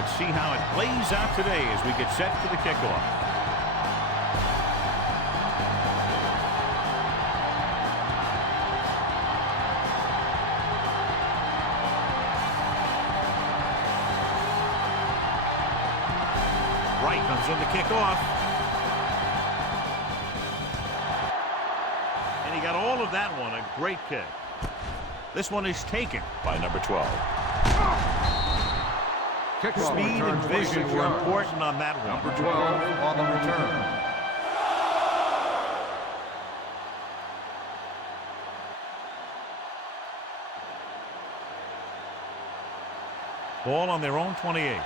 Let's see how it plays out today as we get set for the kickoff. Right comes in the kickoff. And he got all of that one. A great kick. This one is taken by number 12. Speed and vision were important on that one. Number 12 on the return. Ball on their own 28.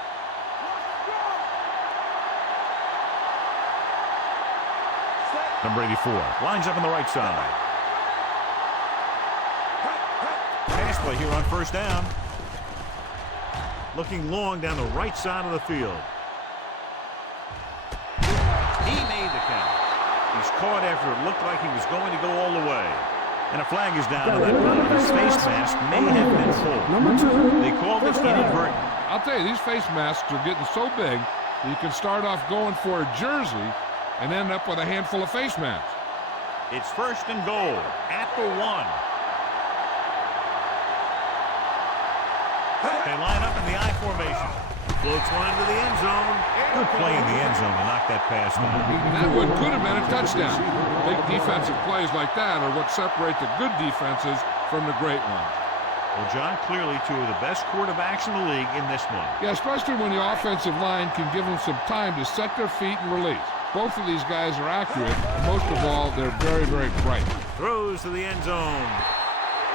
Number 84 lines up on the right side. Pass play here on first down. Looking long down the right side of the field. He made the count. He's caught after it looked like he was going to go all the way. And a flag is down on that run. His face mask may have been pulled. They call this inadvertent. I'll tell you, these face masks are getting so big that you can start off going for a jersey and end up with a handful of face masks. It's first and goal at the 1. They line up in the I formation. Floats one into the end zone. Good play in the end zone to knock that pass down. That one could have been a touchdown. Big defensive plays like that are what separate the good defenses from the great ones. Well, John, clearly two of the best quarterbacks in the league in this one. Yeah, especially when the offensive line can give them some time to set their feet and release. Both of these guys are accurate, and most of all, they're very, very bright. Throws to the end zone.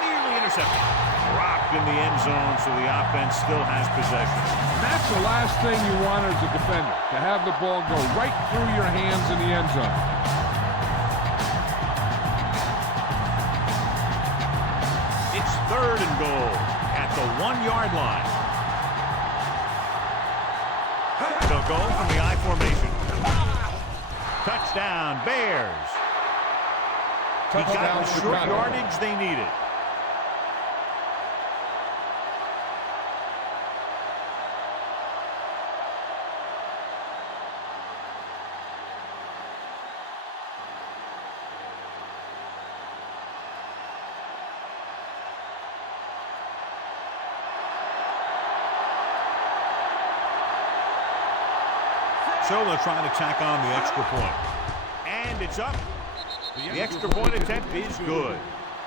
Nearly intercepted. Dropped in the end zone, so the offense still has possession. And that's the last thing you want as a defender, to have the ball go right through your hands in the end zone. It's third and goal at the 1-yard line. They'll go from the I formation. Touchdown, Bears. He got the short yardage they needed. So they'll try to tack on the extra point. And it's up. The extra point attempt is good.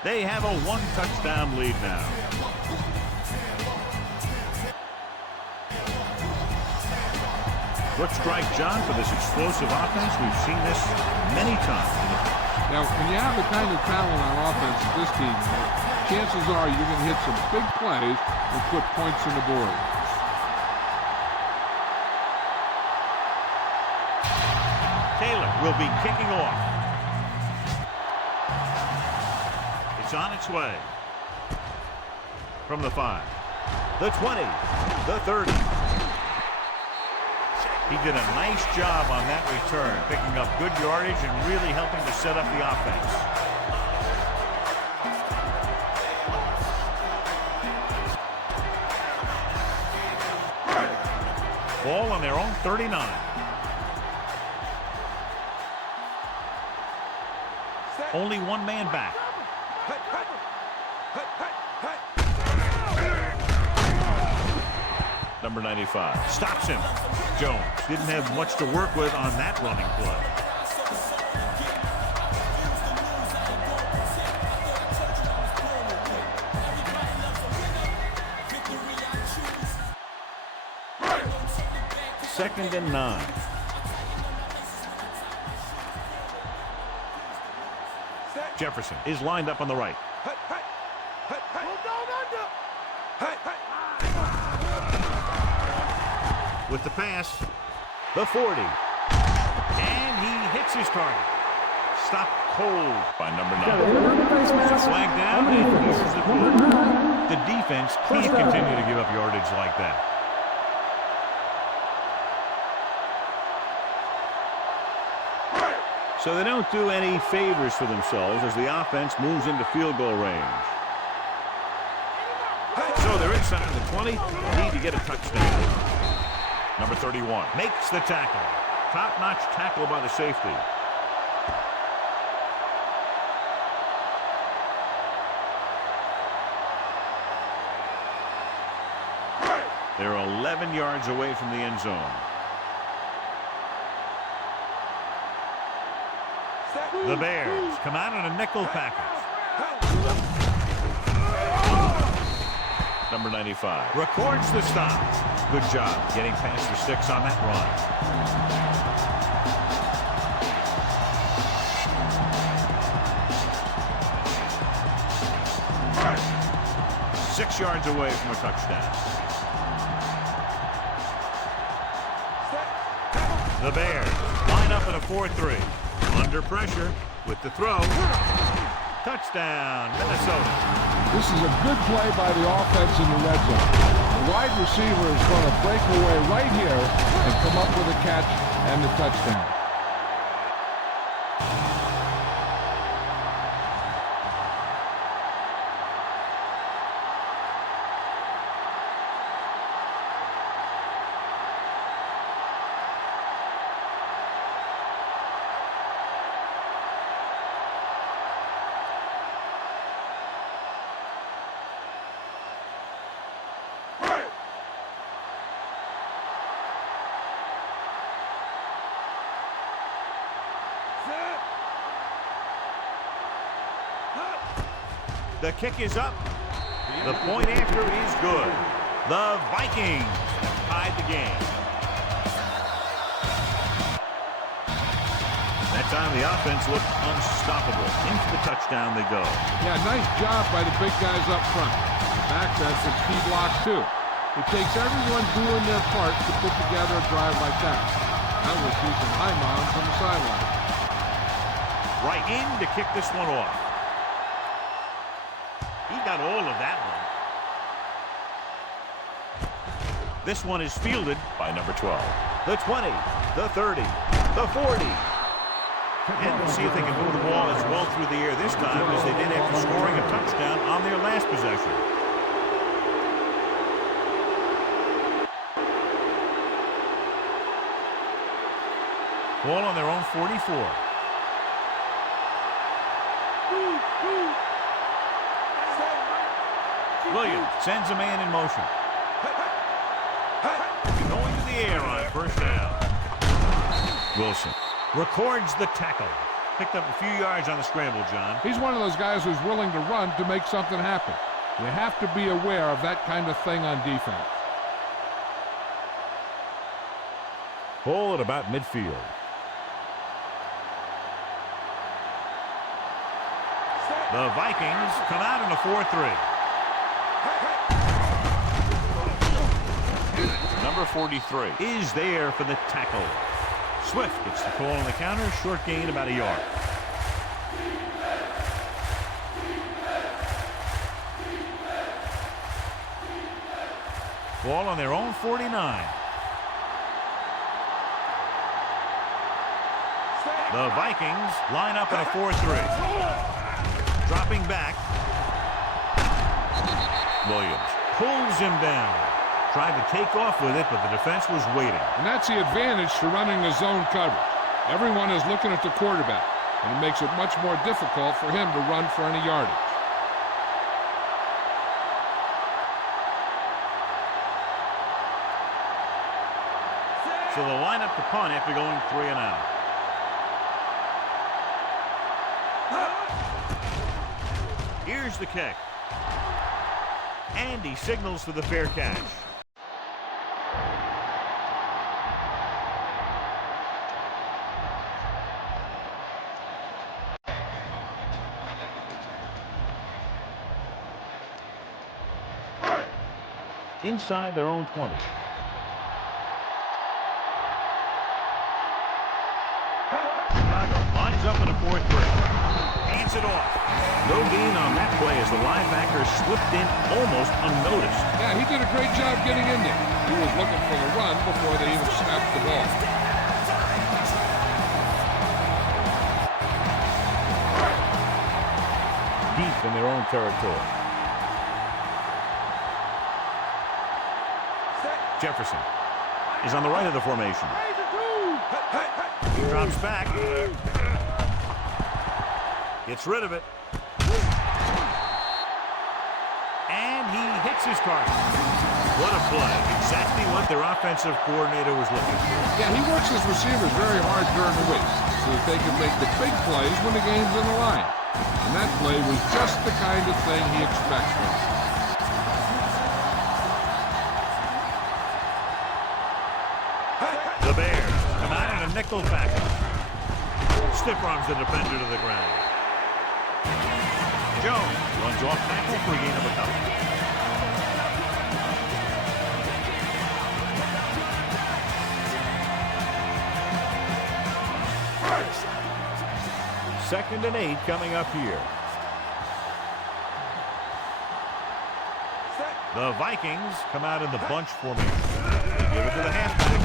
They have a 1-touchdown lead now. Good strike, John, for this explosive offense. We've seen this many times. Now, when you have the kind of talent on offense that this team has, chances are you're going to hit some big plays and put points on the board. Taylor will be kicking off. It's on its way. From the 5, the 20, the 30. He did a nice job on that return, picking up good yardage and really helping to set up the offense. Ball on their own 39. Only one man back. Number 95 stops him. Jones didn't have much to work with on that running play. Second and 9. Jefferson is lined up on the right. With the pass, the 40. And he hits his target. Stopped cold by number 9. Flag down, and here's the play. The defense can't continue to give up yardage like that. So they don't do any favors for themselves as the offense moves into field goal range. So they're inside the 20, need to get a touchdown. Number 31 makes the tackle. Top-notch tackle by the safety. They're 11 yards away from the end zone. The Bears come out in a nickel package. Number 95 records the stop. Good job getting past the sticks on that run. Right. 6 yards away from a touchdown. The Bears line up in a 4-3. Under pressure with the throw. Touchdown, Minnesota. This is a good play by the offense in the red zone. The wide receiver is going to break away right here and come up with a catch and the touchdown. The kick is up. The point after is good. The Vikings tied the game. That time the offense looked unstoppable. Into the touchdown they go. Yeah, nice job by the big guys up front. The back, that's a key block too. It takes everyone doing their part to put together a drive like that. That will keep an eye on from the sideline. Right in to kick this one off. He got all of that one. This one is fielded by number 12. The 20, the 30, the 40. And we'll see if they can move the ball as well through the air this time as they did after scoring a touchdown on their last possession. Ball on their own 44. Williams sends a man in motion. Going to the air on first down. Wilson records the tackle. Picked up a few yards on the scramble, John. He's one of those guys who's willing to run to make something happen. You have to be aware of that kind of thing on defense. Ball at about midfield. The Vikings come out in a 4-3. Number 43 is there for the tackle. Swift gets the call on the counter. Short gain about a yard. Ball on their own 49. The Vikings line up in a 4-3. Dropping back. Williams pulls him down. Tried to take off with it, but the defense was waiting. And that's the advantage to running the zone coverage. Everyone is looking at the quarterback, and it makes it much more difficult for him to run for any yardage. So they'll line up to punt after going 3 and out. Here's the kick. And he signals for the fair catch. Inside their own 20. Lines up in a 4-3. Hands it off. No gain on that play as the linebacker slipped in almost unnoticed. Yeah, he did a great job getting in there. He was looking for the run before they even snapped the ball. Deep in their own territory. Jefferson is on the right of the formation. He drops back. Gets rid of it. And he hits his target. What a play. Exactly what their offensive coordinator was looking for. Yeah, he works his receivers very hard during the week so that they can make the big plays when the game's on the line. And that play was just the kind of thing he expects from him. The Bears come out in a nickel backup. Stiff arms the defender to the ground. Jones runs off tackle for a gain of a couple. Second and 8 coming up here. The Vikings come out in the bunch formation. They give it to the halfback.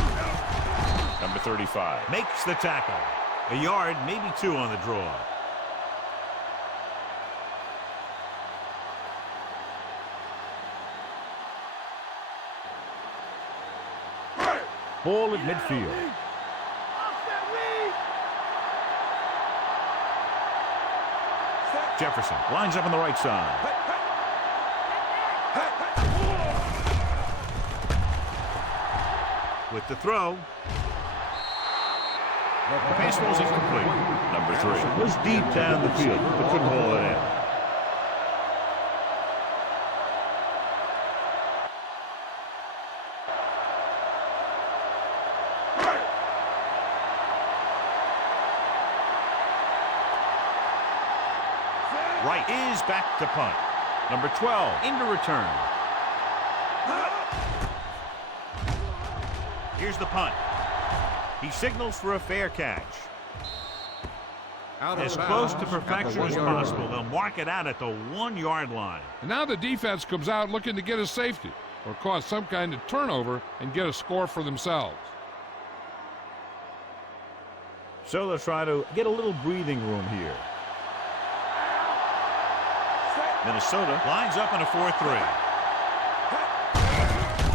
Number 35 makes the tackle. A yard, maybe 2 on the draw. Ball at midfield. Jefferson lines up on the right side. With the throw. The pass was incomplete. Number 3 was deep down the field, but couldn't hold it in. Right is back to punt. Number 12 into return. Here's the punt. He signals for a fair catch. As close to perfection as possible. They'll mark it out at the 1-yard line. And now the defense comes out looking to get a safety or cause some kind of turnover and get a score for themselves. So they'll try to get a little breathing room here. Minnesota lines up in a 4-3.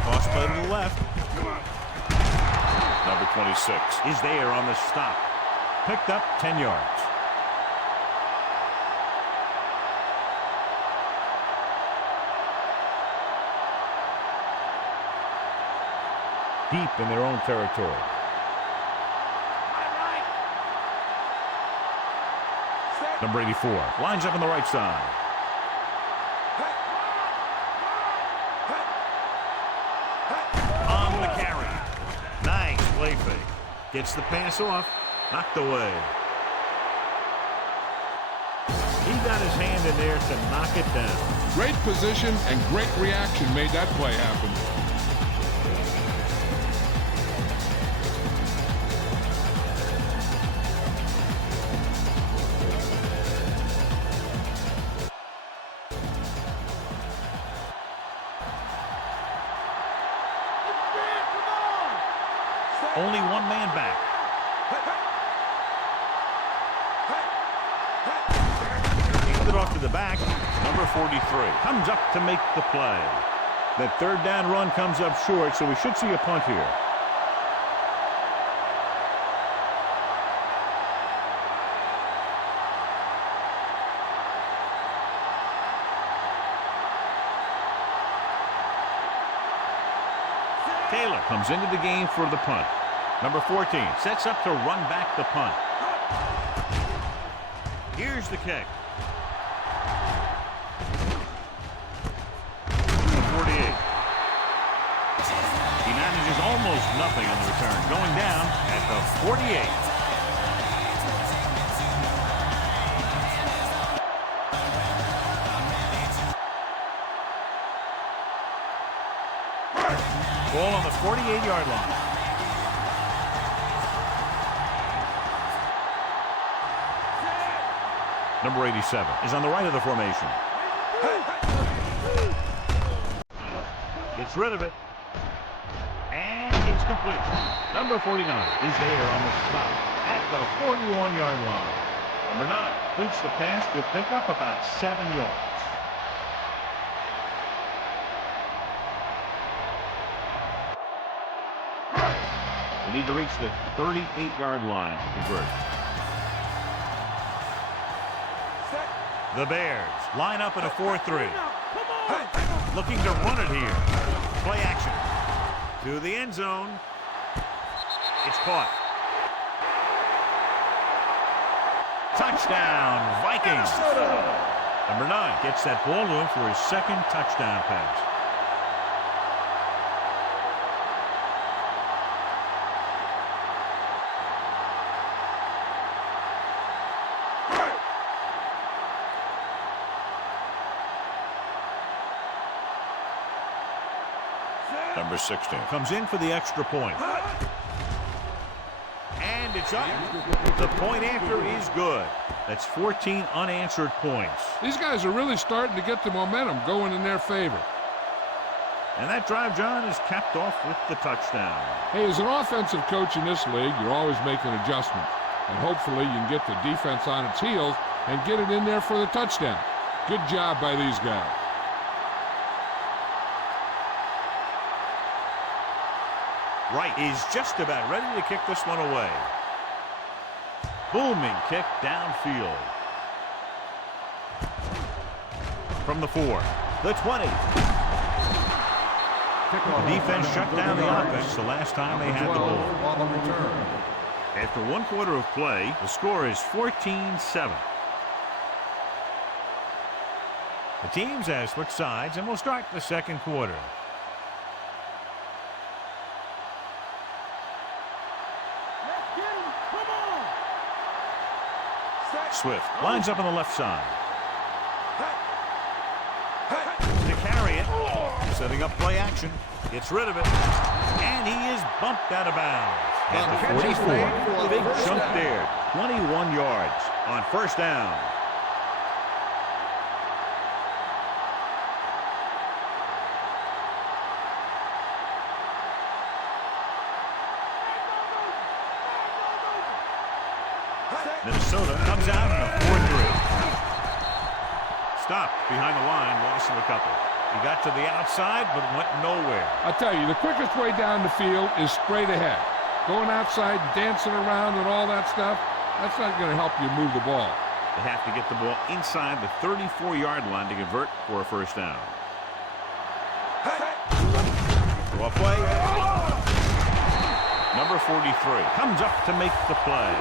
Toss play to the left. Number 26 is there on the stop. Picked up 10 yards. Deep in their own territory. Number 84 lines up on the right side. On the carry. Nice play fake. Gets the pass off. Knocked away. He got his hand in there to knock it down. Great position and great reaction made that play happen. Only one man back. He's it off to the back. Number 43 comes up to make the play. That third down run comes up short, so we should see a punt here. Taylor comes into the game for the punt. Number 14 sets up to run back the punt. Here's the kick. 48. He manages almost nothing on the return, going down at the 48. Ball on the 48-yard line. Number 87 is on the right of the formation. Gets rid of it. And it's complete. Number 49 is there on the stop at the 41-yard line. Number 9 completes the pass to pick up about 7 yards. They need to reach the 38-yard line to convert. The Bears line up in a 4-3. Looking to run it here. Play action. To the end zone. It's caught. Touchdown, Vikings. Number 9 gets that ball to him for his second touchdown pass. Number 16 comes in for the extra point. And it's up. The point after is good. That's 14 unanswered points. These guys are really starting to get the momentum going in their favor. And that drive, John, is capped off with the touchdown. Hey, as an offensive coach in this league, you're always making adjustments. And hopefully you can get the defense on its heels and get it in there for the touchdown. Good job by these guys. Wright is just about ready to kick this one away. Booming kick downfield. From the 4, the 20. The defense shut down the offense the last time they had the ball. After 1 quarter of play, the score is 14-7. The teams have switched sides and will start the second quarter. Swift lines up on the left side. To carry it. Setting up play action. Gets rid of it. And he is bumped out of bounds. At the 44. Big jump there. 21 yards on first down. Minnesota comes out in a 4-3. Stopped behind the line, loss of a couple. He got to the outside, but went nowhere. I'll tell you, the quickest way down the field is straight ahead. Going outside, dancing around and all that stuff, that's not going to help you move the ball. They have to get the ball inside the 34-yard line to convert for a first down. Draw play. Number 43 comes up to make the play.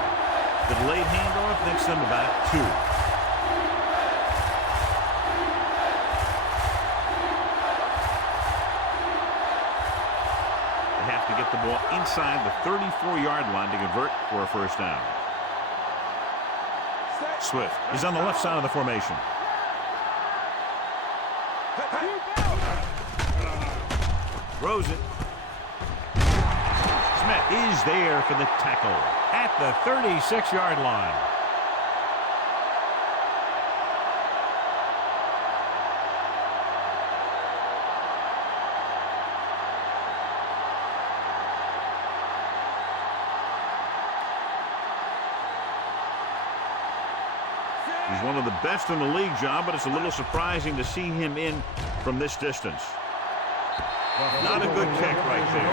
The delayed handoff nets them about 2. They have to get the ball inside the 34-yard line to convert for a first down. Swift is on the left side of the formation. Throws it. Smith is there for the tackle at the 36-yard line. He's one of the best in the league, John, but it's a little surprising to see him in from this distance. Not a good kick right there.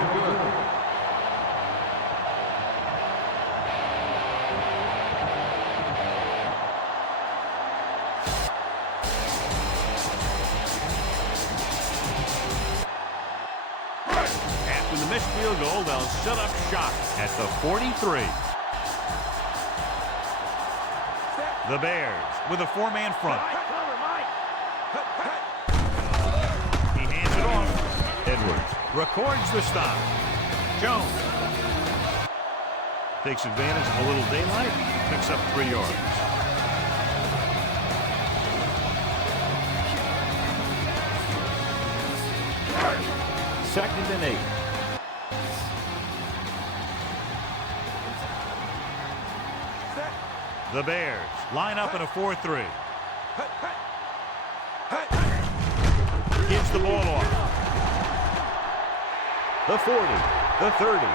After the missed field goal, they'll set up shop at the 43. The Bears with a 4-man front. He hands it off. Edwards records the stop. Jones takes advantage of a little daylight, picks up 3 yards. Second and 8. The Bears line up in a 4-3. Gives the ball off. The 40, the 30,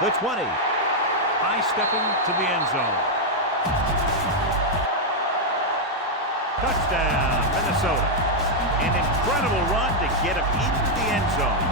the 20. High stepping to the end zone. Touchdown, Minnesota. An incredible run to get him into the end zone.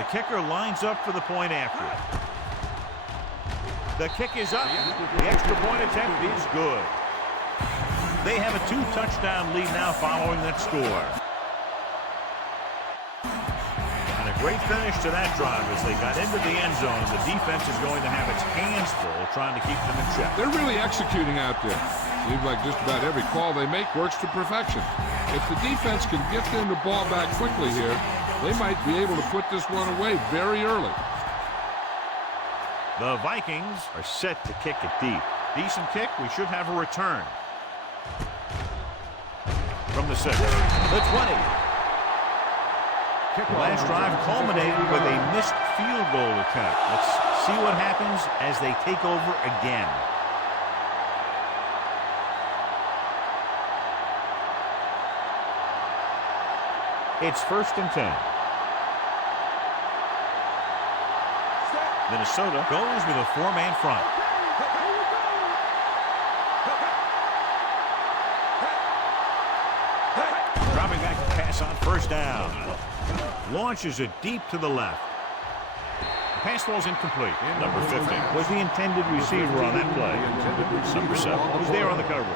The kicker lines up for the point after. The kick is up. The extra point attempt is good. They have a 2-touchdown lead now following that score. And a great finish to that drive as they got into the end zone. The defense is going to have its hands full trying to keep them in check. They're really executing out there. Seems like just about every call they make works to perfection. If the defense can get them the ball back quickly here, they might be able to put this one away very early. The Vikings are set to kick it deep. Decent kick. We should have a return. From the 6. The 20. Last drive culminated with a missed field goal attempt. Let's see what happens as they take over again. It's 1st and 10. Minnesota goes with a 4-man front. Dropping back to pass on 1st down. Launches it deep to the left. The pass ball's incomplete. Number 50 was the intended receiver on that play. Number 7 was there on the coverage.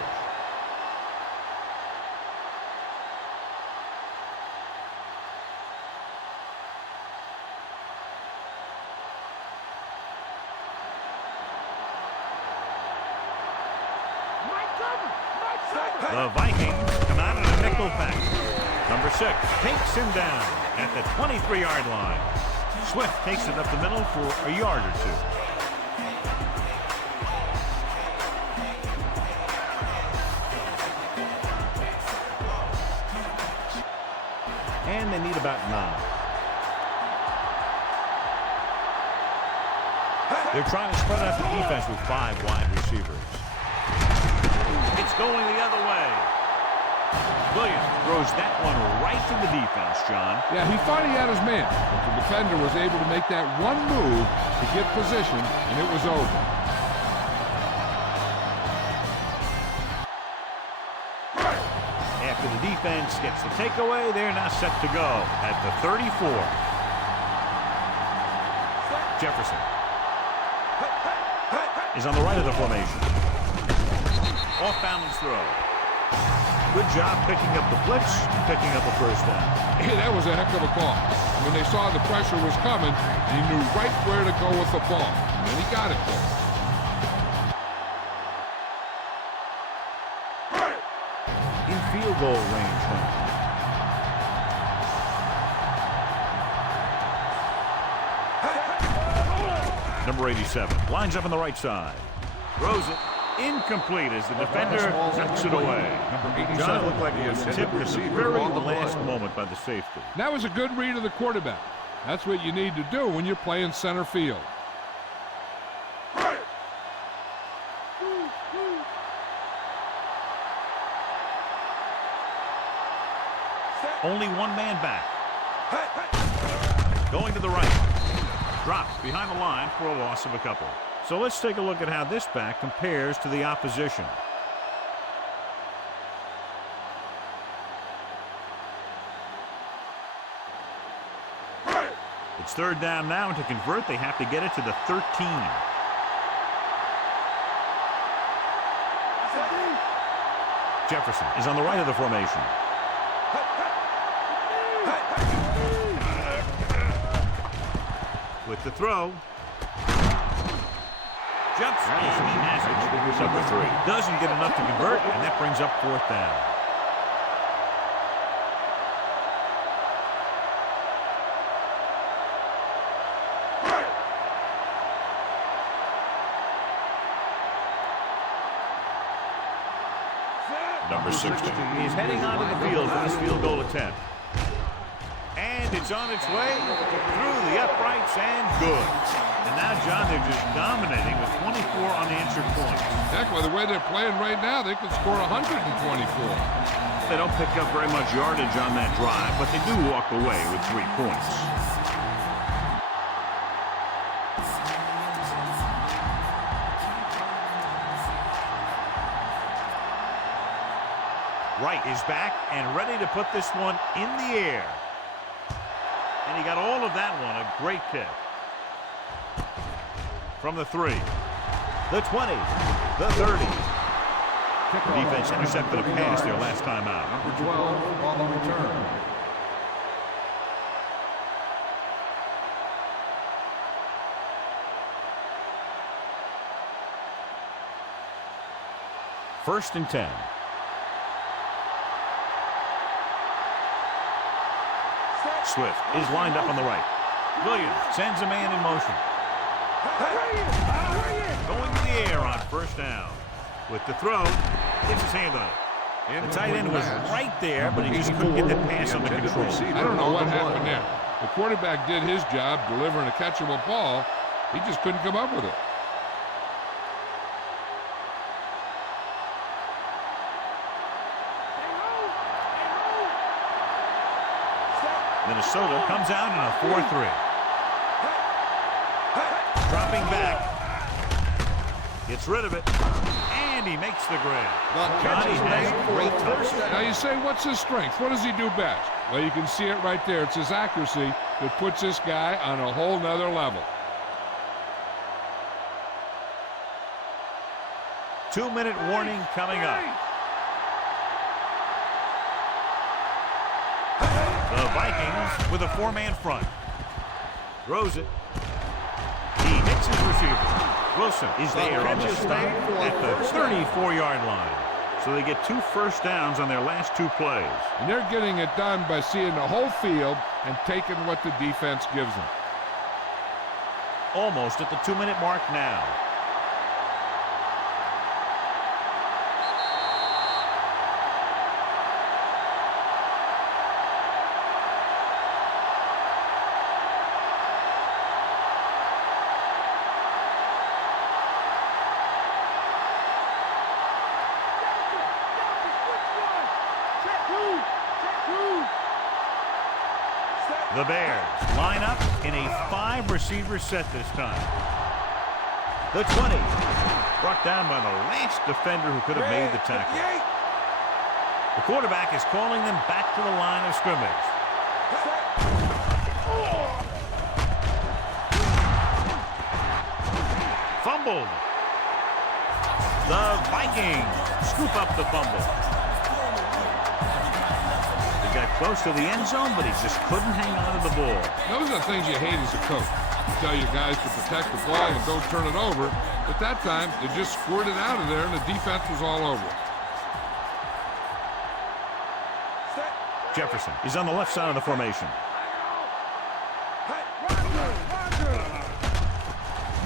The Vikings come out in a nickel pack. Number 6 takes him down at the 23-yard line. Swift takes it up the middle for a yard or 2. And they need about 9. They're trying to spread out the defense with 5 wide receivers. It's going the other way. Williams throws that one right to the defense, John. Yeah, he thought he had his man, but the defender was able to make that one move to get position, and it was over. After the defense gets the takeaway, they're now set to go at the 34. Jefferson is on the right of the formation. Off-balance throw. Good job picking up the blitz, picking up a 1st down. Hey, that was a heck of a call. When they saw the pressure was coming, he knew right where to go with the ball. And he got it there. In field goal range now. Number 87 lines up on the right side. Throws it. Incomplete as the defender knocks it away. John, it looked like it was tipped at the very last moment by the safety. That was a good read of the quarterback. That's what you need to do when you're playing center field. Only 1 man back. Going to the right. Drops behind the line for a loss of a couple. So let's take a look at how this back compares to the opposition. It's 3rd down now, and to convert, they have to get it to the 13. Jefferson is on the right of the formation. With the throw. Jumps, and he has it. Number 3 doesn't get enough to convert, and that brings up 4th down. Number 60 is heading onto the field for this field goal attempt. And it's on its way through the uprights and good. And now, John, they're just dominating with 24 unanswered points. Heck, by the way they're playing right now, they could score 124. They don't pick up very much yardage on that drive, but they do walk away with 3 points. Wright is back and ready to put this one in the air. And he got all of that one. A great kick. From the 3, the 20, the 30. Defense intercepted a pass there last time out. Number 12 on the return. First and 10. Swift is lined up on the right. Williams sends a man in motion. Going to the air on first down. With the throw, gets his hand on it. The tight end was right there, but he just couldn't get the pass under control. I don't know what happened there. The quarterback did his job delivering a catchable ball. He just couldn't come up with it. Minnesota comes out in a 4-3. Dropping back. Gets rid of it. And he makes the grab. Johnny has great touch. Now you say, what's his strength? What does he do best? Well, you can see it right there. It's his accuracy that puts this guy on a whole nother level. 2-minute warning coming up. The Vikings with a 4-man front. Throws it. He hits his receiver. Wilson is there on the stop at the 34-yard line. So they get 2 first downs on their last 2 plays. And they're getting it done by seeing the whole field and taking what the defense gives them. Almost at the 2-minute mark now. The Bears line up in a 5-receiver set this time. The 20. Brought down by the last defender who could have made the tackle. The quarterback is calling them back to the line of scrimmage. Fumbled. The Vikings scoop up the fumble. Got close to the end zone, but he just couldn't hang on to the ball. Those are the things you hate as a coach. You tell your guys to protect the ball and don't turn it over. But that time, they just squirted out of there, and the defense was all over it. Jefferson is on the left side of the formation.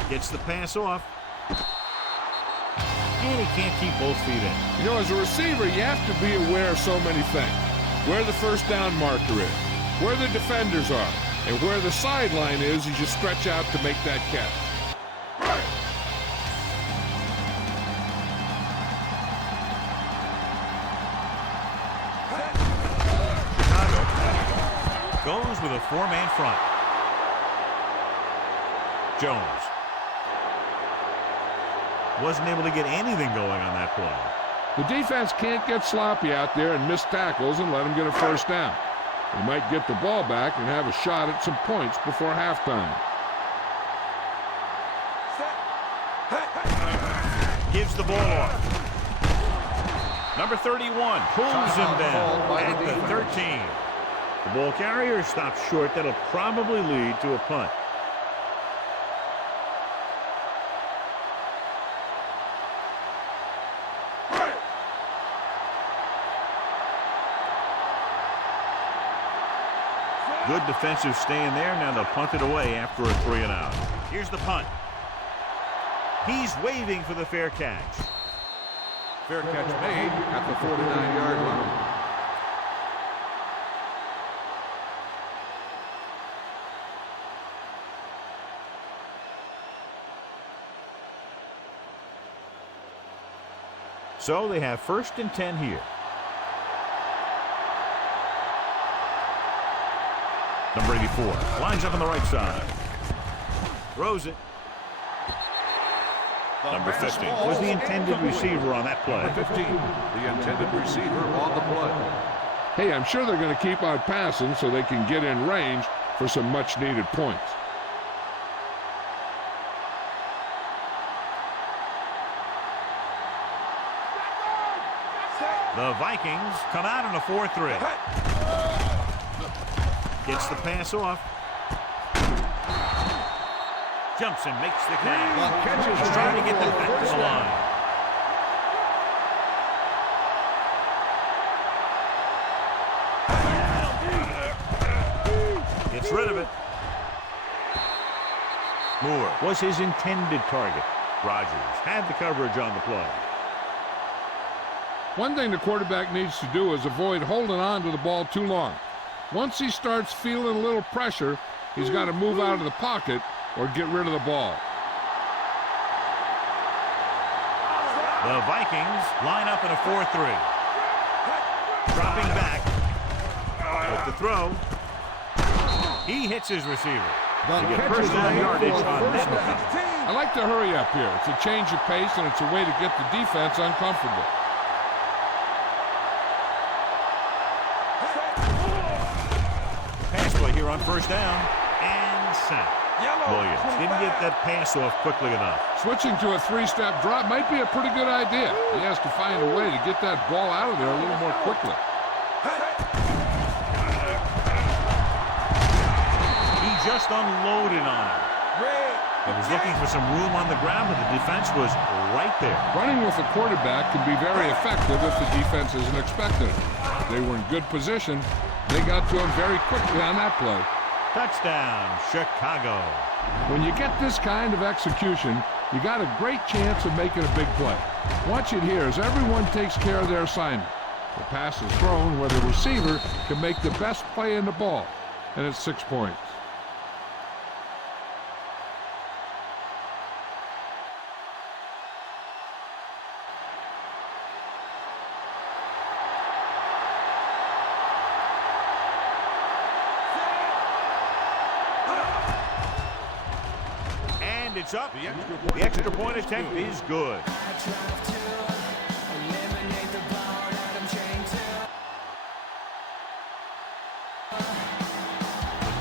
Gets the pass off. And he can't keep both feet in. You know, as a receiver, you have to be aware of so many things. Where the first down marker is, where the defenders are, and where the sideline is as you stretch out to make that catch. Chicago goes with a 4-man front. Jones wasn't able to get anything going on that play. The defense can't get sloppy out there and miss tackles and let them get a first down. They might get the ball back and have a shot at some points before halftime. Gives the ball off. Number 31 pulls him down at the 13. The ball carrier stops short. That'll probably lead to a punt. Good defensive stand there. Now they'll punt it away after a 3-and-out. Here's the punt. He's waving for the fair catch. Fair catch made at the 49-yard line. So they have first and 10 here. Number 84 lines up on the right side. Throws it. Number 15 was the intended receiver on that play. Number 15, the intended receiver on the play. Hey, I'm sure they're going to keep on passing so they can get in range for some much-needed points. The Vikings come out in a 4-3. Gets the pass off. Jumps and makes the catch. He's trying to get them back to the line. Gets rid of it. Moore was his intended target. Rodgers had the coverage on the play. One thing the quarterback needs to do is avoid holding on to the ball too long. Once he starts feeling a little pressure, he's got to move out of the pocket or get rid of the ball. The Vikings line up in a 4-3. Dropping back. With the throw. He hits his receiver. To get personal yardage on that one. I like to hurry up here. It's a change of pace, and it's a way to get the defense uncomfortable. Pass play here on first down. And sack. Williams didn't get that pass off quickly enough. Switching to a three-step drop might be a pretty good idea. He has to find a way to get that ball out of there a little more quickly. He just unloaded on him. He was looking for some room on the ground, but the defense was right there. Running with a quarterback can be very effective if the defense isn't expecting it. They were in good position. They got to him very quickly on that play. Touchdown, Chicago. When you get this kind of execution, you got a great chance of making a big play. Watch it here as everyone takes care of their assignment. The pass is thrown where the receiver can make the best play in the ball, and it's 6 points. It's up. The extra point attempt is good.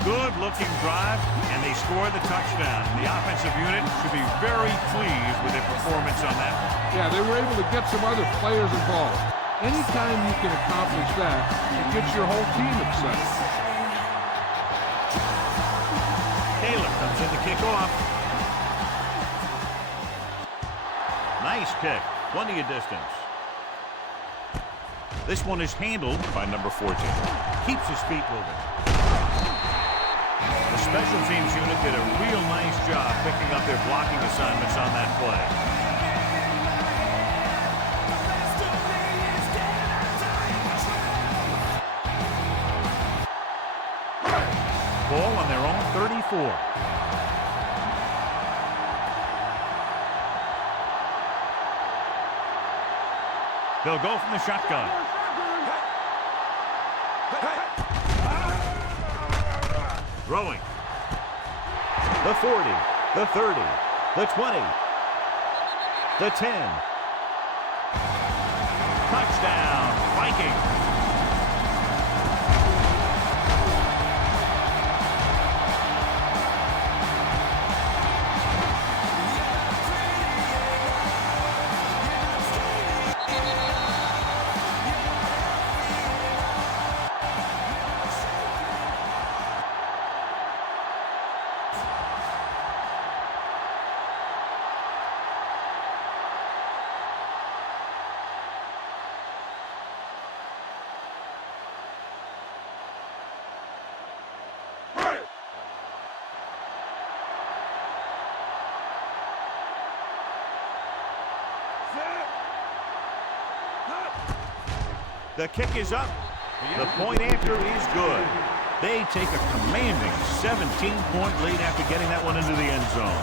Good-looking drive, and they score the touchdown. The offensive unit should be very pleased with their performance on that one. Yeah, they were able to get some other players involved. Anytime you can accomplish that, it gets your whole team excited. Taylor comes in to kick off. Nice kick, plenty of distance. This one is handled by number 14. Keeps his feet moving. The special teams unit did a real nice job picking up their blocking assignments on that play. Ball on their own 34. They'll go from the shotgun. Throwing. The 40, the 30, the 20, the 10. Touchdown, Vikings. The kick is up. The point after is good. They take a commanding 17-point lead after getting that one into the end zone.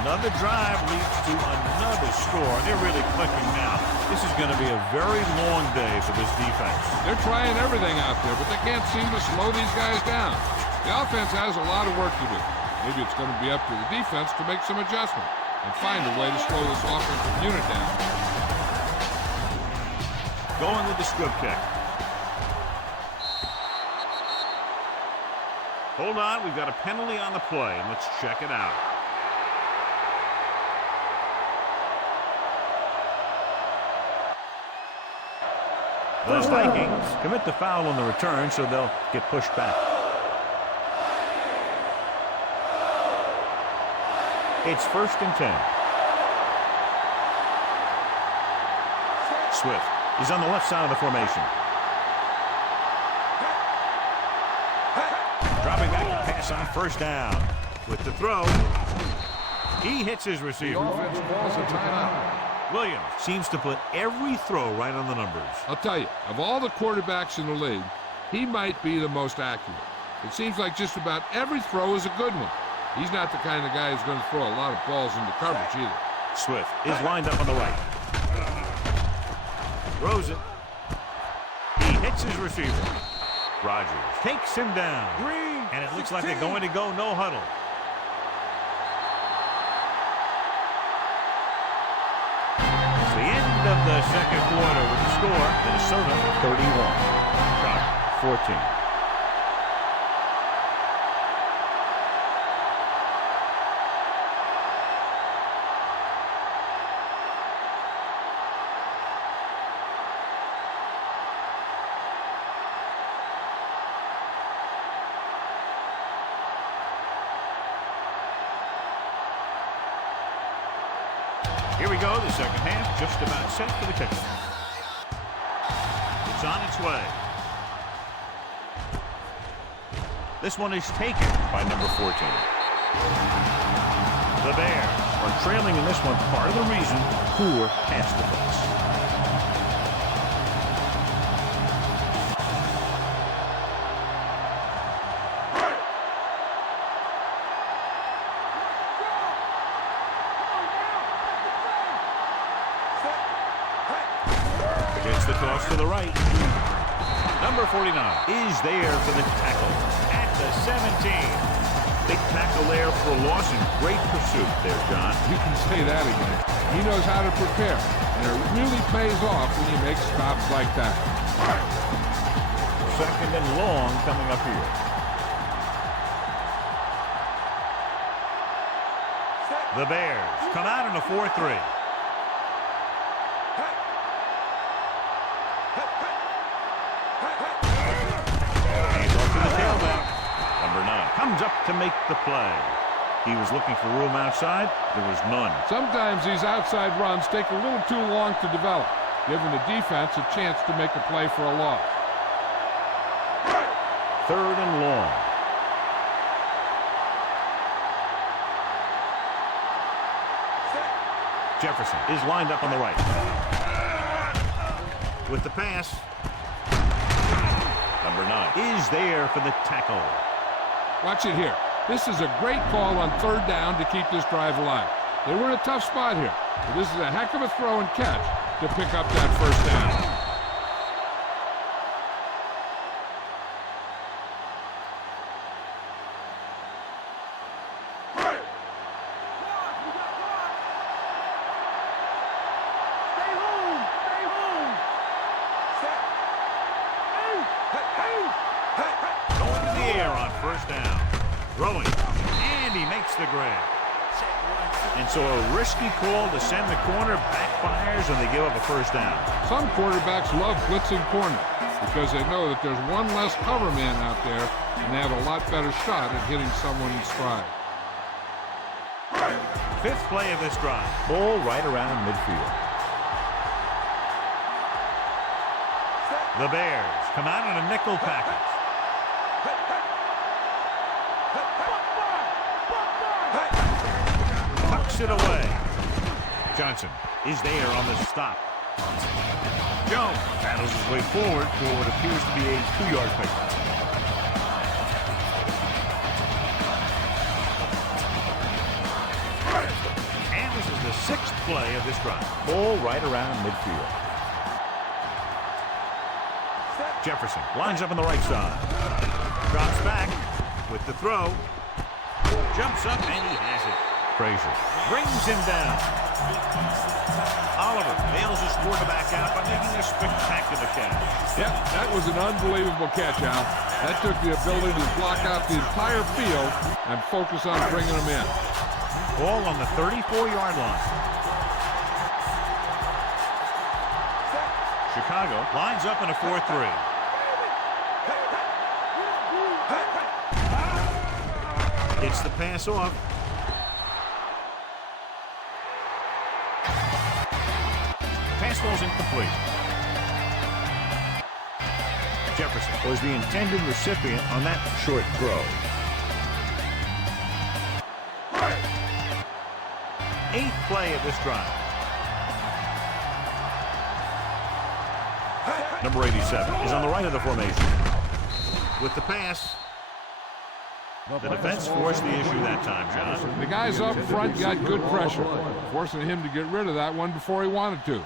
Another drive leads to another score. They're really clicking now. This is going to be a very long day for this defense. They're trying everything out there, but they can't seem to slow these guys down. The offense has a lot of work to do. Maybe it's going to be up to the defense to make some adjustment and find a way to slow this offensive unit down. Going with the squib kick. Hold on, we've got a penalty on the play, and let's check it out. The Vikings commit the foul on the return, so they'll get pushed back. It's 1st and 10. Swift is on the left side of the formation. Dropping back to pass on 1st down. With the throw, he hits his receiver. The offense calls a timeout. Williams seems to put every throw right on the numbers. I'll tell you, of all the quarterbacks in the league, he might be the most accurate. It seems like just about every throw is a good one. He's not the kind of guy who's going to throw a lot of balls into coverage either. Swift is lined up on the right. Throws it. He hits his receiver. Rodgers takes him down. And it looks like they're going to go no huddle. It's the end of the second quarter with the score. Minnesota 31. Chargers 14. Here we go, the second half, just about set for the kickoff. It's on its way. This one is taken by number 14. The Bears are trailing in this one, part of the reason poor pass defense. It's the toss to the right. Number 49 is there for the tackle at the 17. Big tackle there for a loss and great pursuit there, John. You can say that again. He knows how to prepare, and it really pays off when you make stops like that. 2nd and long coming up here. The Bears come out in a 4-3. Comes up to make the play. He was looking for room outside. There was none. Sometimes these outside runs take a little too long to develop, giving the defense a chance to make a play for a loss. 3rd and long. Jefferson is lined up on the right. With the pass. Number 9 is there for the tackle. Watch it here. This is a great call on 3rd down to keep this drive alive. They were in a tough spot here, but this is a heck of a throw and catch to pick up that 1st down. Going to the air on 1st down. Throwing. And he makes the grab. And so a risky call to send the corner backfires and they give up a 1st down. Some quarterbacks love blitzing corner because they know that there's one less cover man out there and they have a lot better shot at hitting someone in stride. 5th play of this drive. Ball right around midfield. The Bears come out in a nickel package. Tucks it away. Johnson is there on the stop. Jones battles his way forward for what appears to be a 2-yard pickup. And this is the 6th play of this drive. Ball right around midfield. Jefferson lines up on the right side. Drops back with the throw. Jumps up and he has it. Frazier brings him down. Oliver bails his quarterback out by making a spectacular catch. Yep, that was an unbelievable catch, Al. That took the ability to block out the entire field and focus on bringing them in. Ball on the 34-yard line. Chicago lines up in a 4-3. Gets the pass off. Pass ball's incomplete. Jefferson was the intended recipient on that short throw. 8th play of this drive. Number 87 is on the right of the formation. With the pass, the defense forced the issue that time, John. The guys up front got good pressure, forcing him to get rid of that one before he wanted to.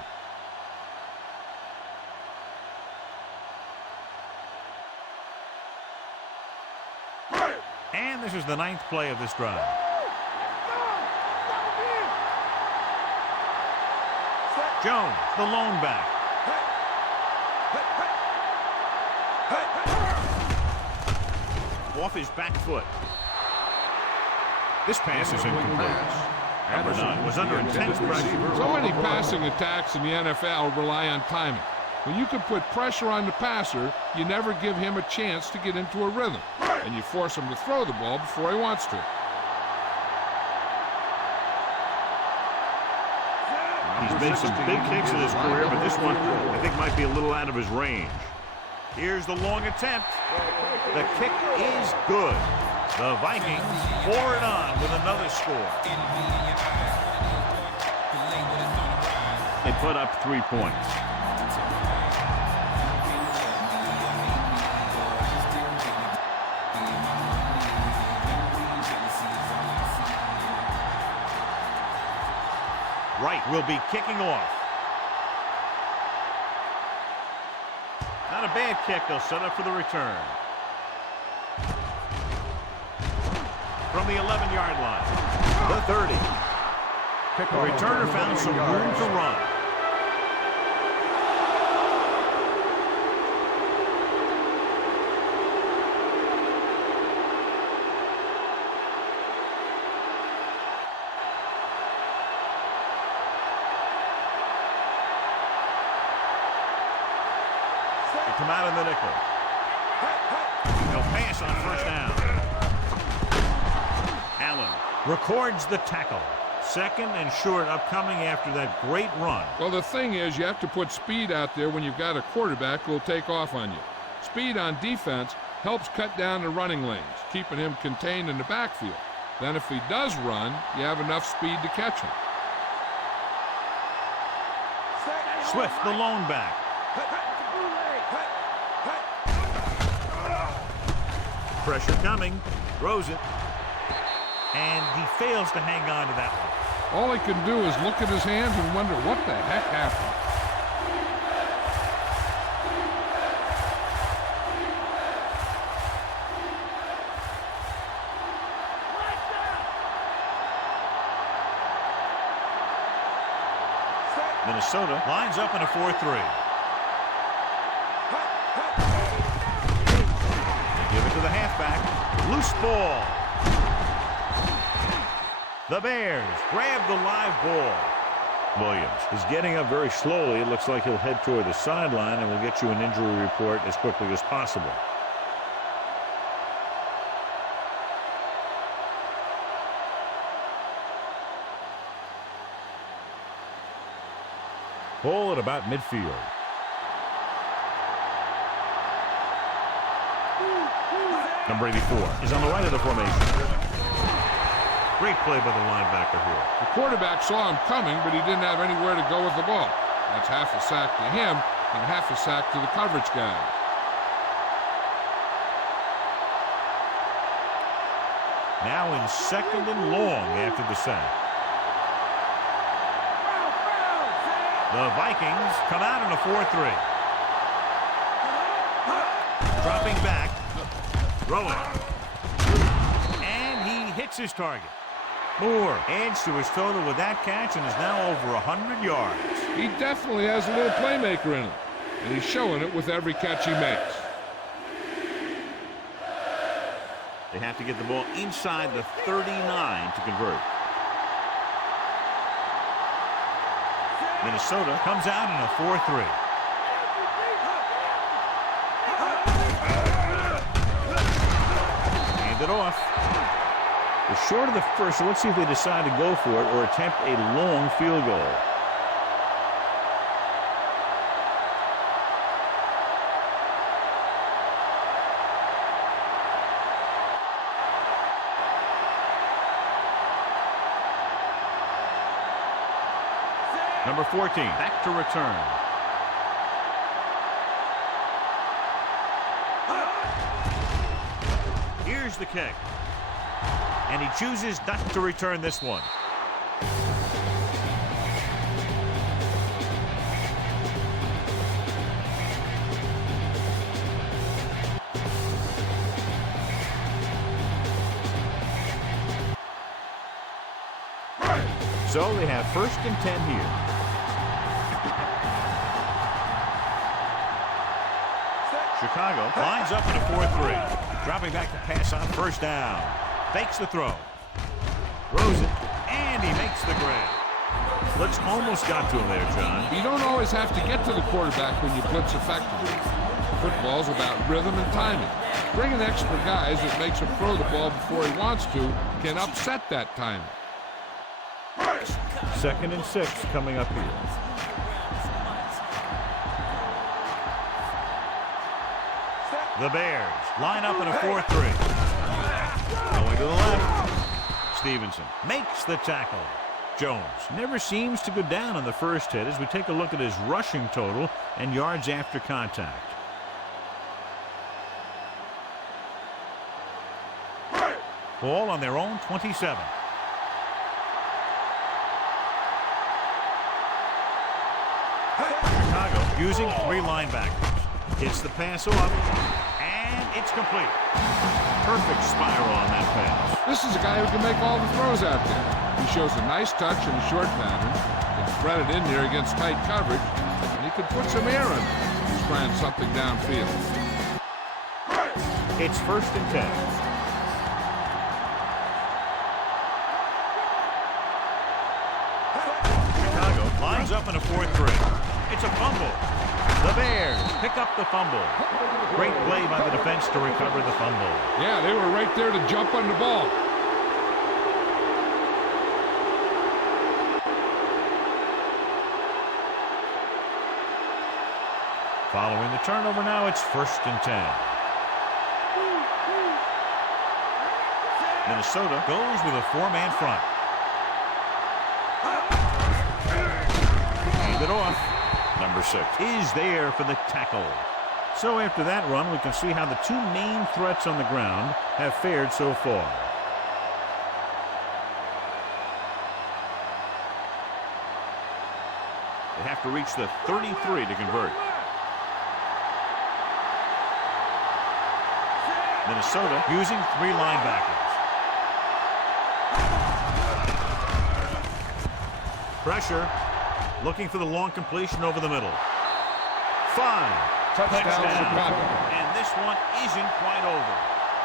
And this is the 9th play of this drive. Jones, the lone back. Off his back foot. This pass is incomplete. Number 9 was under intense pressure. So many passing attacks in the NFL rely on timing. When you can put pressure on the passer, you never give him a chance to get into a rhythm, and you force him to throw the ball before he wants to. He's made some big kicks in his career, but this one I think might be a little out of his range. Here's the long attempt. The kick is good. The Vikings pour it on with another score. They put up 3 points. Wright will be kicking off. Not a bad kick. They'll set up for the return. From the 11-yard line. The 30. The returner found some room to run. Come out in the nickel. He'll pass on first down. Allen records the tackle. 2nd and short upcoming after that great run. Well, the thing is, you have to put speed out there when you've got a quarterback who will take off on you. Speed on defense helps cut down the running lanes, keeping him contained in the backfield. Then if he does run, you have enough speed to catch him. Swift, the lone back. Pressure coming, throws it, and he fails to hang on to that one. All he can do is look at his hands and wonder what the heck happened. Minnesota lines up in a 4-3. Give it to the halfback. Loose ball. The Bears grab the live ball. Williams is getting up very slowly. It looks like he'll head toward the sideline, and we'll get you an injury report as quickly as possible. Ball at about midfield. Number 84 is on the right of the formation. Great play by the linebacker here. The quarterback saw him coming, but he didn't have anywhere to go with the ball. That's half a sack to him and half a sack to the coverage guy. Now in 2nd and long after the sack. The Vikings come out in a 4-3. Dropping back. Throwing. And he hits his target. Moore adds to his total with that catch and is now over 100 yards. He definitely has a little playmaker in him, and he's showing it with every catch he makes. They have to get the ball inside the 39 to convert. Minnesota comes out in a 4-3. Hand it off. They're short of the first, so let's see if they decide to go for it or attempt a long field goal. Number 14, back to return. Here's the kick. And he chooses not to return this one. So they have 1st and 10 here. Chicago lines up in a 4-3. Dropping back to pass on 1st down. Fakes the throw. Throws it. And he makes the grab. Blitz almost got to him there, John. You don't always have to get to the quarterback when you blitz effectively. Football's about rhythm and timing. Bringing extra guys that makes him throw the ball before he wants to can upset that timing. 2nd and 6 coming up here. The Bears line up in a 4-3. Going to the left. Stevenson makes the tackle. Jones never seems to go down on the first hit as we take a look at his rushing total and yards after contact. Ball on their own 27. Chicago using 3 linebackers. Hits the pass off, and it's complete. Perfect spiral on that pass. This is a guy who can make all the throws out there. He shows a nice touch in a short pattern, can thread it in there against tight coverage, and he can put some air in it. He's trying something downfield. It's 1st and 10. Chicago lines up in a 4-3. It's a fumble. The Bears pick up the fumble. Great play by the defense to recover the fumble. Yeah, they were right there to jump on the ball. Following the turnover now, it's 1st and 10. Minnesota goes with a 4-man front. Hand it off. Number 6 is there for the tackle. So after that run, we can see how the 2 main threats on the ground have fared so far. They have to reach the 33 to convert. Minnesota using 3 linebackers. Pressure. Looking for the long completion over the middle. 5. Touchdown. And this one isn't quite over.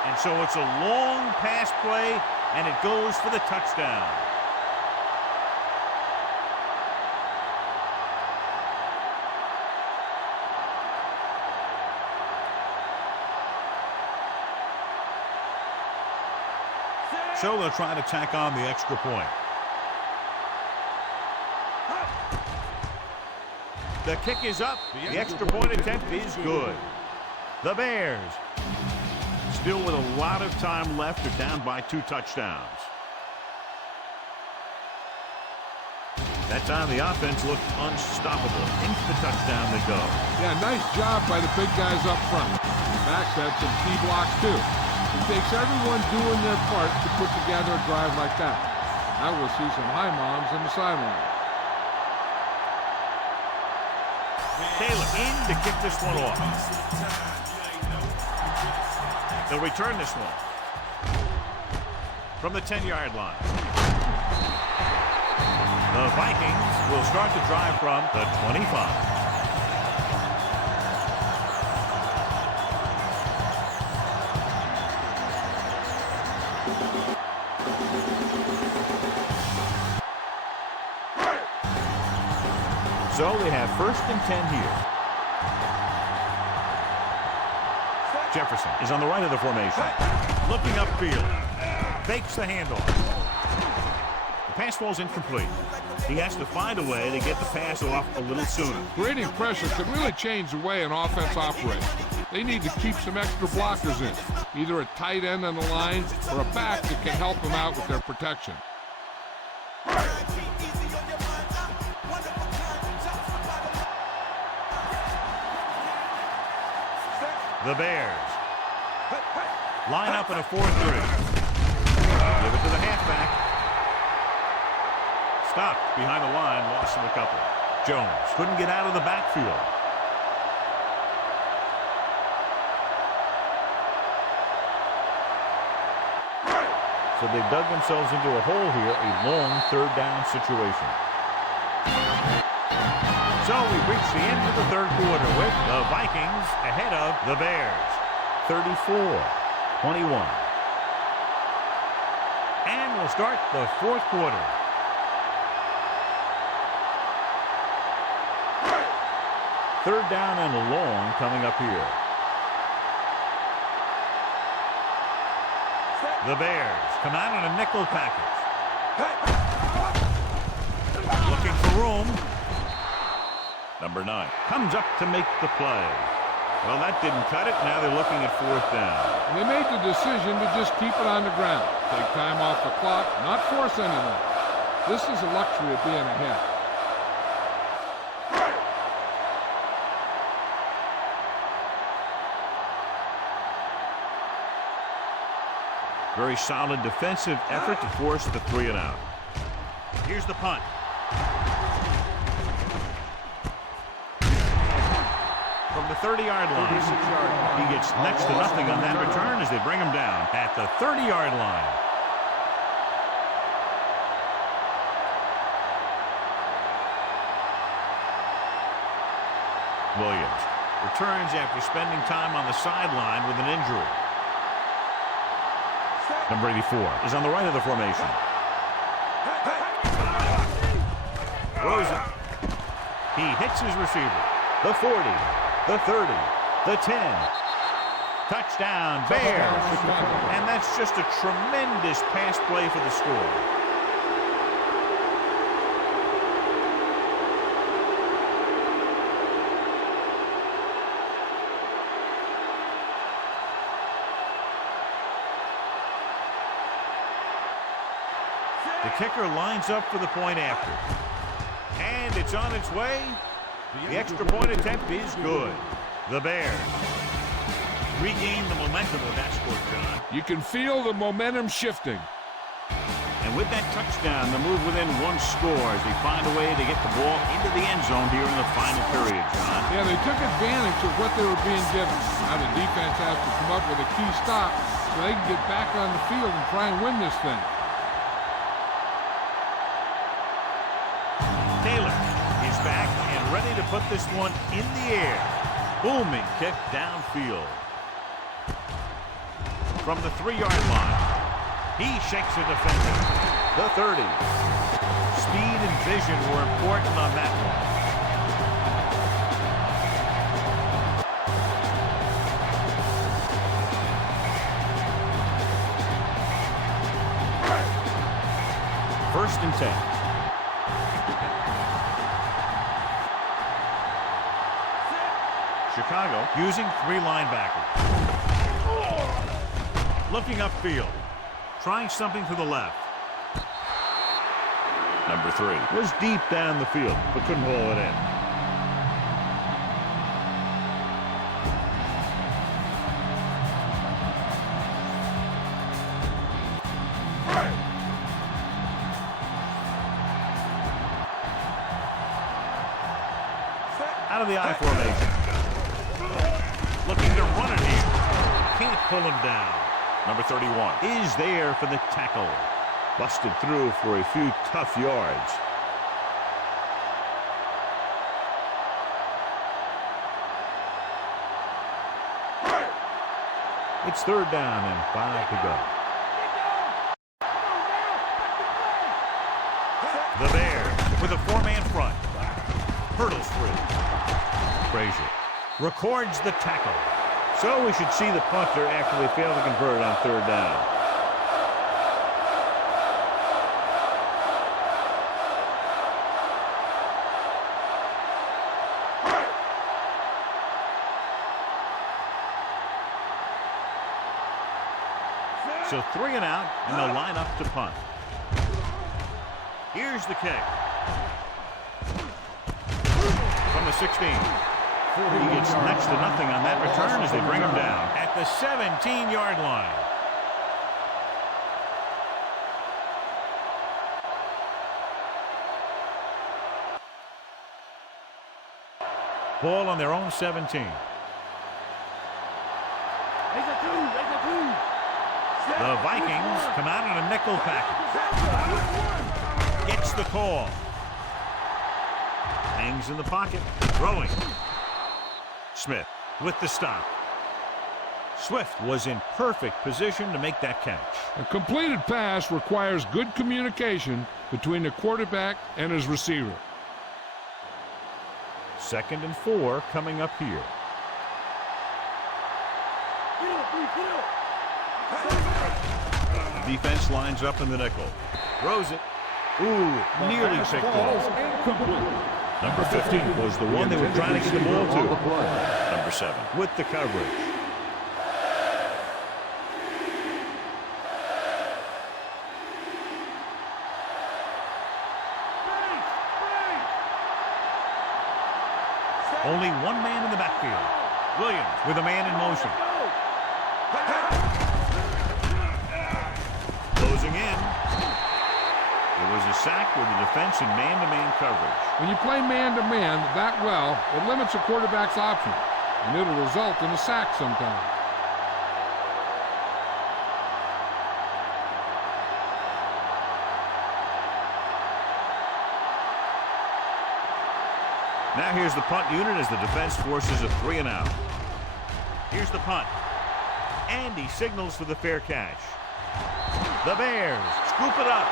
And so it's a long pass play, and it goes for the touchdown. So they'll try to tack on the extra point. The kick is up. The extra point attempt is good. The Bears, still with a lot of time left, are down by 2 touchdowns. That time the offense looked unstoppable. Into the touchdown they go. Yeah, nice job by the big guys up front. Backs had some key blocks too. It takes everyone doing their part to put together a drive like that. Now we'll see some high moms on the sideline. Taylor in to kick this one off. They'll return this one from the 10-yard line. The Vikings will start the drive from the 25. So they have 1st and 10 here. Jefferson is on the right of the formation. Looking upfield. Fakes the handoff. The pass ball's incomplete. He has to find a way to get the pass off a little sooner. Creating pressure could really change the way an offense operates. They need to keep some extra blockers in, either a tight end on the line or a back that can help them out with their protection. The Bears line up in a 4-3. Give it to the halfback. Stopped behind the line, lost him a couple. Jones couldn't get out of the backfield. So they dug themselves into a hole here, a long 3rd down situation. So we reach the end of the 3rd quarter with the Vikings ahead of the Bears, 34-21. And we'll start the 4th quarter. Third down and long coming up here. The Bears come out on a nickel package. Looking for room. Number 9 comes up to make the play. Well, that didn't cut it. Now they're looking at 4th down. They made the decision to just keep it on the ground. Take time off the clock, not force anything. This is a luxury of being ahead. Very solid defensive effort to force the 3 and out. Here's the punt. From the 30-yard line. He gets next to nothing on that return as they bring him down at the 30-yard line. Williams returns after spending time on the sideline with an injury. Number 84 is on the right of the formation. Rosen. He hits his receiver. The 40, the 30, the 10. Touchdown, Bears. And that's just a tremendous pass play for the score. The kicker lines up for the point after. And it's on its way. The extra point attempt is good. The Bears regain the momentum with that score, John. You can feel the momentum shifting. And with that touchdown, the move within 1 score as they find a way to get the ball into the end zone here in the final period, John. Yeah, they took advantage of what they were being given. Now the defense has to come up with a key stop so they can get back on the field and try and win this thing. Taylor is back and ready to put this one in the air. Booming kick downfield. From the 3-yard line, he shakes a defender. The 30. Speed and vision were important on that one. First and 10. Chicago using 3 linebackers. Looking upfield. Trying something to the left. Number 3 was deep down the field, but couldn't haul it in. Out of the I formation. Looking to run it here. Can't pull him down. Number 31 is there for the tackle. Busted through for a few tough yards. It's 3rd down and 5 to go. hurdles through. Frazier records the tackle. So we should see the punter after they fail to convert on third down. So 3 and out, and they'll line up to punt. Here's the kick. From the 16. He gets next to nothing on that return as they bring him down at the 17-yard line. Ball on their own 17. The Vikings come out in a nickel package. Gets the call. Hangs in the pocket. Throwing. Smith with the stop. Swift was in perfect position to make that catch. A completed pass requires good communication between the quarterback and his receiver. 2nd and 4 coming up here. Defense lines up in the nickel. Throws it. Ooh, nearly picked off. Number 15 was the one they were trying to get the ball to. Number 7 with the coverage. Only one man in the backfield. Williams with a man in motion. Closing in. It was a sack with the defense in man-to-man coverage. When you play man-to-man that well, it limits a quarterback's options, and it'll result in a sack sometimes. Now here's the punt unit as the defense forces a 3 and out. Here's the punt. And he signals for the fair catch. The Bears scoop it up.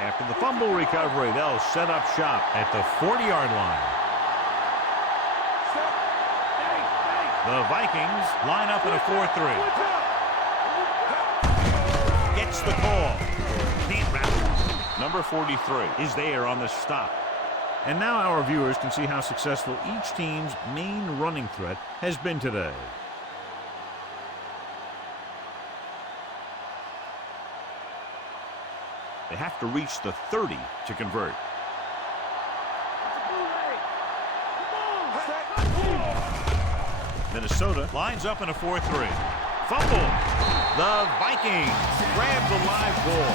After the fumble recovery, they'll set up shop at the 40-yard line. The Vikings line up in a 4-3. Gets the call. Can't wrap it. Number 43 is there on the stop. And now our viewers can see how successful each team's main running threat has been today. They have to reach the 30 to convert. Minnesota lines up in a 4-3. Fumble. The Vikings grab the live ball.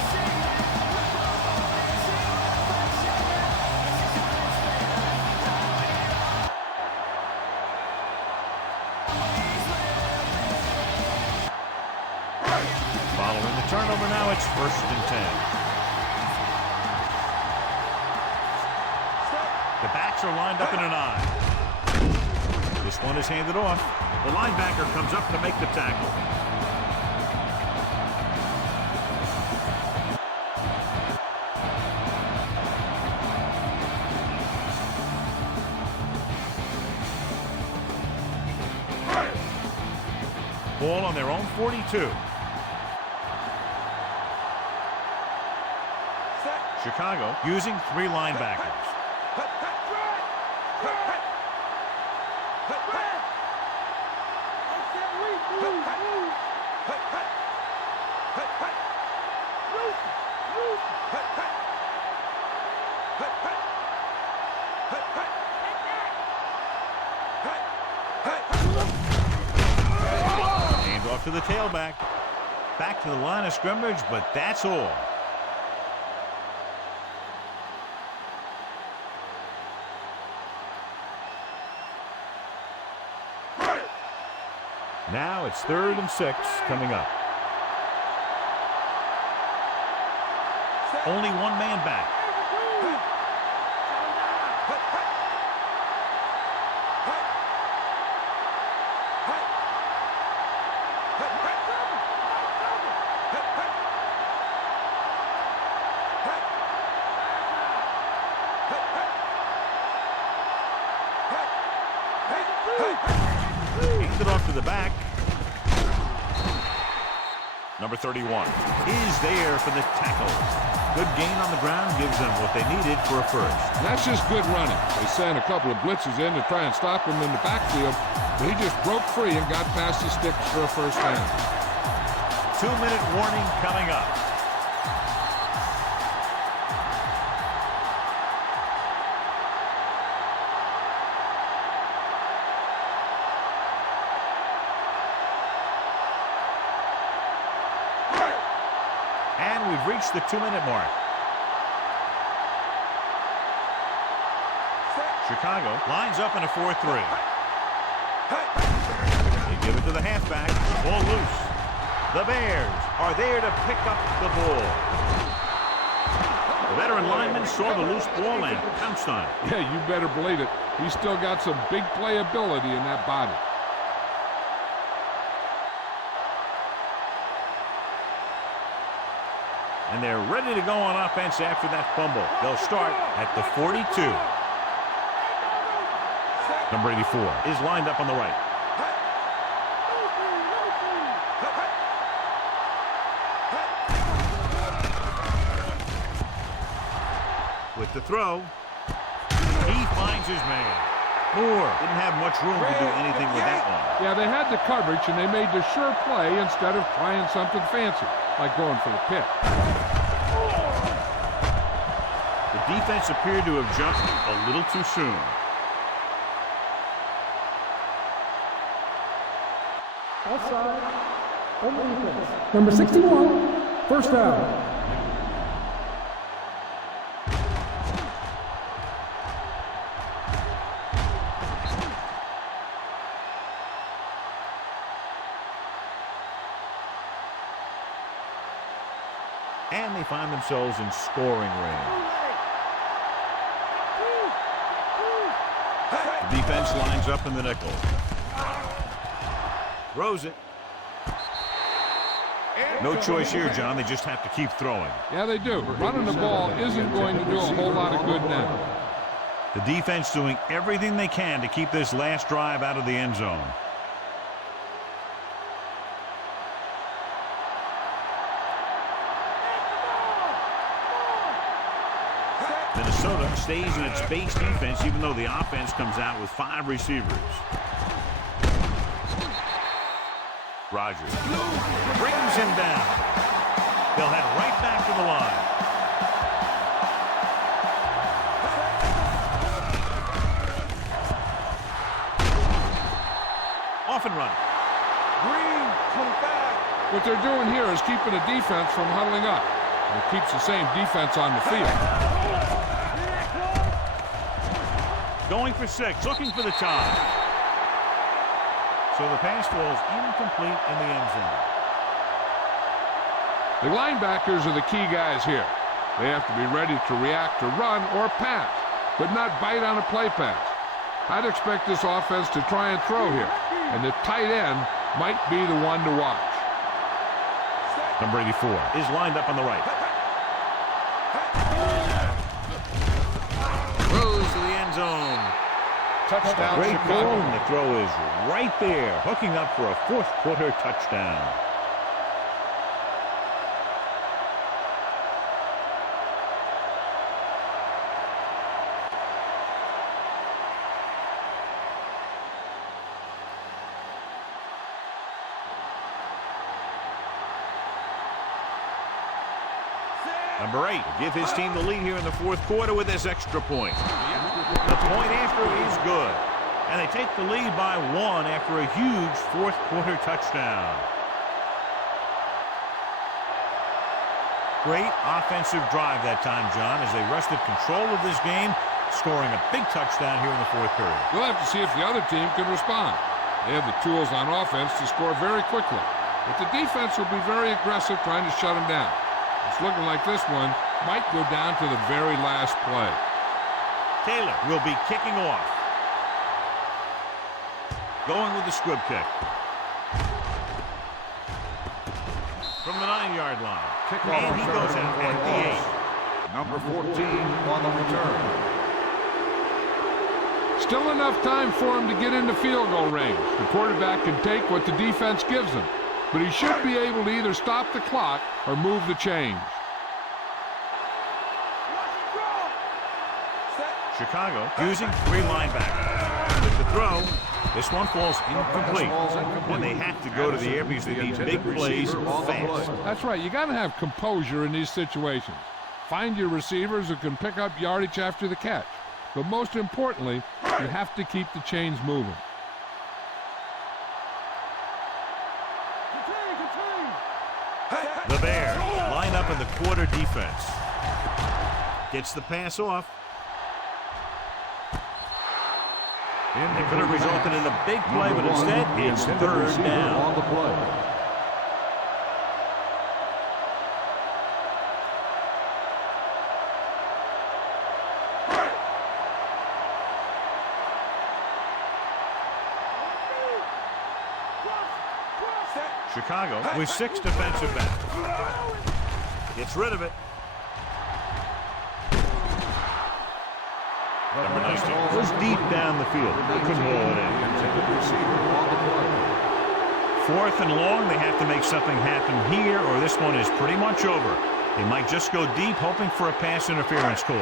Following the turnover, now it's 1st and 10. The backs are lined up in an I. This one is handed off. The linebacker comes up to make the tackle. Ball on their own 42. Chicago using 3 linebackers. Hand off to the tailback. Back to the line of scrimmage, but that's all. Now it's 3rd and 6 coming up. Only one man back. Number 31 is there for the tackle. Good gain on the ground gives them what they needed for a first. And that's just good running. They sent a couple of blitzes in to try and stop him in the backfield, but he just broke free and got past the sticks for a first down. 2-minute warning coming up. And we've reached the 2-minute mark. Chicago lines up in a 4-3. They give it to the halfback. Ball loose. The Bears are there to pick up the ball. The veteran lineman saw the loose ball and pounced on it. Yeah, you better believe it. He's still got some big playability in that body. And they're ready to go on offense after that fumble. They'll start at the 42. Number 84 is lined up on the right. With the throw, he finds his man. Moore didn't have much room to do anything with that one. Yeah, they had the coverage, and they made the sure play instead of trying something fancy, like going for the pick. The defense appeared to have jumped a little too soon. Offside. On defense. Number 61, first down. And they find themselves in scoring range. The defense lines up in the nickel. Throws it. No choice here, John. They just have to keep throwing. Yeah, they do. Running the ball isn't going to do a whole lot of good now. The defense doing everything they can to keep this last drive out of the end zone. Minnesota stays in its base defense even though the offense comes out with 5 receivers. Rodgers brings him down. They'll head right back to the line. Off and running. Green comes back. What they're doing here is keeping the defense from huddling up. It keeps the same defense on the field. Going for 6, looking for the tie. So the pass falls incomplete in the end zone. The linebackers are the key guys here. They have to be ready to react to run or pass, but not bite on a play pass. I'd expect this offense to try and throw here, and the tight end might be the one to watch. Number 84 is lined up on the right. Throws to the end zone. Touchdown, Great Chicago. ball, and the throw is right there, hooking up for a fourth-quarter touchdown. Number 8 will give his team the lead here in the fourth quarter with this extra point. The point after is good. And they take the lead by 1 after a huge fourth-quarter touchdown. Great offensive drive that time, John, as they wrested control of this game, scoring a big touchdown here in the fourth period. We'll have to see if the other team can respond. They have the tools on offense to score very quickly, but the defense will be very aggressive trying to shut them down. It's looking like this one might go down to the very last play. Taylor will be kicking off. Going with the squib kick. From the 9-yard line. And he goes out at the 8. Number 14 on the return. Still enough time for him to get into field goal range. The quarterback can take what the defense gives him. but he should be able to either stop the clock or move the chains. Chicago using 3 linebackers. With the throw, this one falls incomplete. And they have to go to the air because they need big plays fast. That's right. You got to have composure in these situations. Find your receivers who can pick up yardage after the catch. But most importantly, you have to keep the chains moving. The Bears line up in the quarter defense. Gets the pass off. It could have resulted in a big play, but instead it's 3rd down. Chicago with 6 defensive backs. Gets rid of it. Number 19 was deep down the field. They couldn't haul it in. 4th and long. They have to make something happen here, or this one is pretty much over. They might just go deep, hoping for a pass interference call.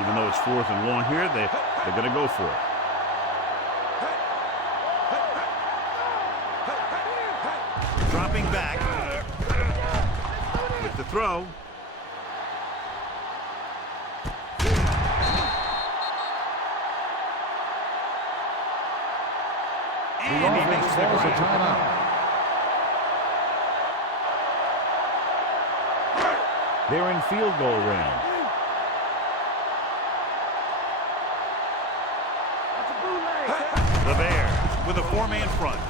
Even though it's 4th and long here, they're going to go for it. Dropping back with the throw. And he makes the grab. They're in field goal range. The Bears with a 4-man front.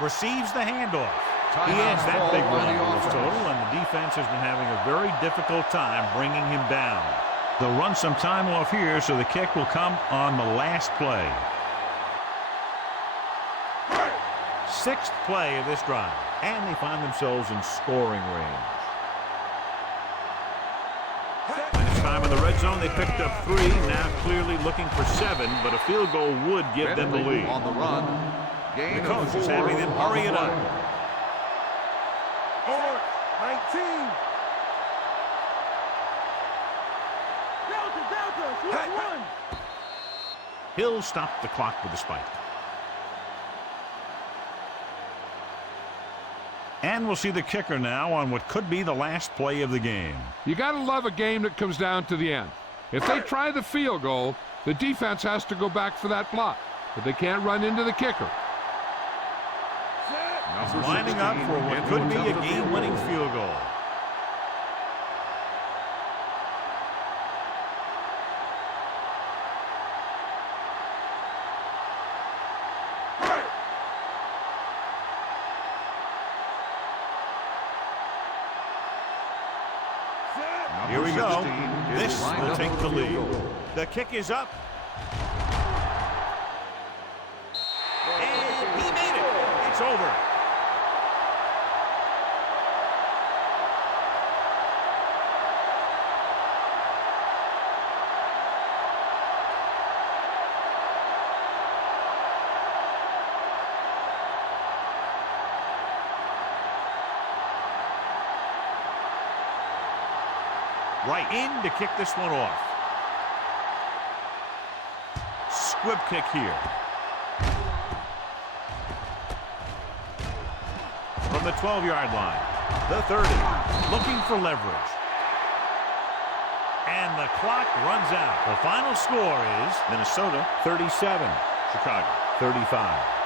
Receives the handoff. He adds that big run to his total, and the defense has been having a very difficult time bringing him down. They'll run some time off here, so the kick will come on the last play. 6th play of this drive, and they find themselves in scoring range. When it's time in the red zone, they picked up 3, now clearly looking for 7, but a field goal would give them the lead. On the run. The coach is having them hurry it up. 19. He'll stop the clock with a spike. And we'll see the kicker now on what could be the last play of the game. You got to love a game that comes down to the end. If they try the field goal, the defense has to go back for that block, but they can't run into the kicker. Lining up for what could be a game-winning field goal. Here we go. This will take the lead. The kick is up. And he made it. It's over. Right in to kick this one off. Squib kick here. From the 12-yard line. The 30. Looking for leverage. And the clock runs out. The final score is Minnesota 37, Chicago 35.